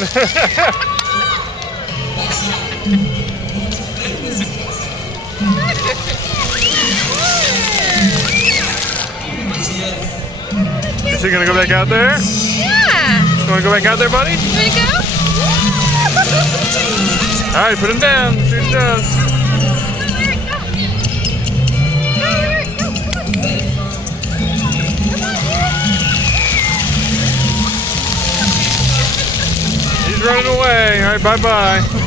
Is he gonna go back out there? Yeah. You wanna go back out there, buddy? You wanna go? Alright, put him down. See what he does. He's running away. Alright, bye-bye.